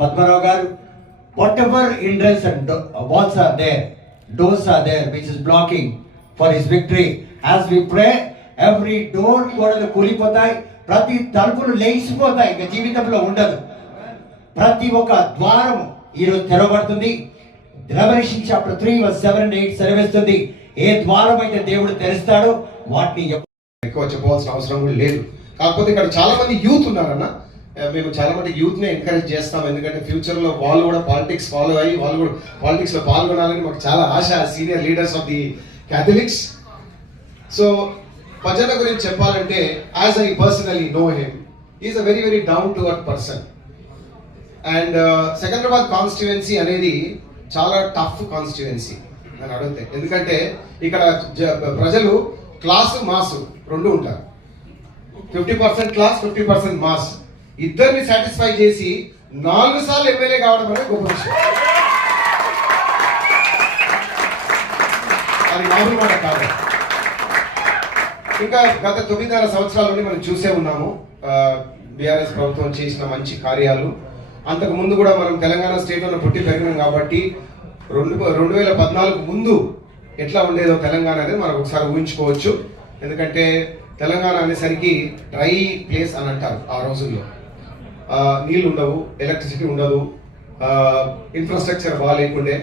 Padmarao garu, whatever hindrance and walls are there, doors are there which is blocking for his victory. As we pray, every door గోడలు కూలిపోతాయి, ప్రతి తలుపులు లేచిపోతాయి, ఇంకా జీవితంలో ఉండదు. ప్రతి ఒక్క ద్వారం ఈరోజు తెరవబడుతుంది. రెవల్యూషన్ చాప్టర్ 3 verse 7 and 8 సెలవిస్తుంది, ఏ ద్వారం అయితే దేవుడు తెరుస్తాడో వాటిని ఎక్కువ చెప్పవలసిన అవసరం కూడా లేదు. కాకపోతే ఇక్కడ చాలా మంది యూత్ ఉన్నారన్న, మేము చాలా మంది యూత్ ని ఎంకరేజ్ చేస్తాం. ఎందుకంటే ఫ్యూచర్ లో వాళ్ళు కూడా పాలిటిక్స్ ఫాలో అయ్యి వాళ్ళు కూడా పాలిటిక్స్ లో పాల్గొనాలని మాకు చాలా ఆశ, senior leaders of the Catholics. So భజన గురించి చెప్పాలంటే, as I personally know him, is a very very down to earth person. And Secunderabad constituency అనేది చాలా టఫ్ కాన్స్టిట్యుయెన్సీ అని అడిగితే, ఎందుకంటే ఇక్కడ ప్రజలు క్లాసు మాసు రెండు ఉంటారు. 50% క్లాస్, 50% మాస్. ఇద్దరిని సాటిస్ఫై చేసి 4 సార్లు ఎమ్మెల్యే కావడం అనేది గొప్ప విషయం. అది మామూలు మాట కాదు. ఇంకా గత 9.5 సంవత్సరాల నుండి మనం చూసే ఉన్నాము బీఆర్ఎస్ ప్రభుత్వం చేసిన మంచి కార్యాలు. అంతకు ముందు కూడా మనం తెలంగాణ స్టేట్లో పుట్టి పెరిగినాం కాబట్టి 2014 ముందు ఎట్లా ఉండేదో తెలంగాణ అనేది మనం ఒకసారి ఊహించుకోవచ్చు. ఎందుకంటే తెలంగాణ అనేసరికి డ్రై ప్లేస్ అని అంటారు. ఆ రోజుల్లో నీళ్ళు ఉండవు, ఎలక్ట్రిసిటీ ఉండదు, ఇన్ఫ్రాస్ట్రక్చర్ బాగా లేకుండే.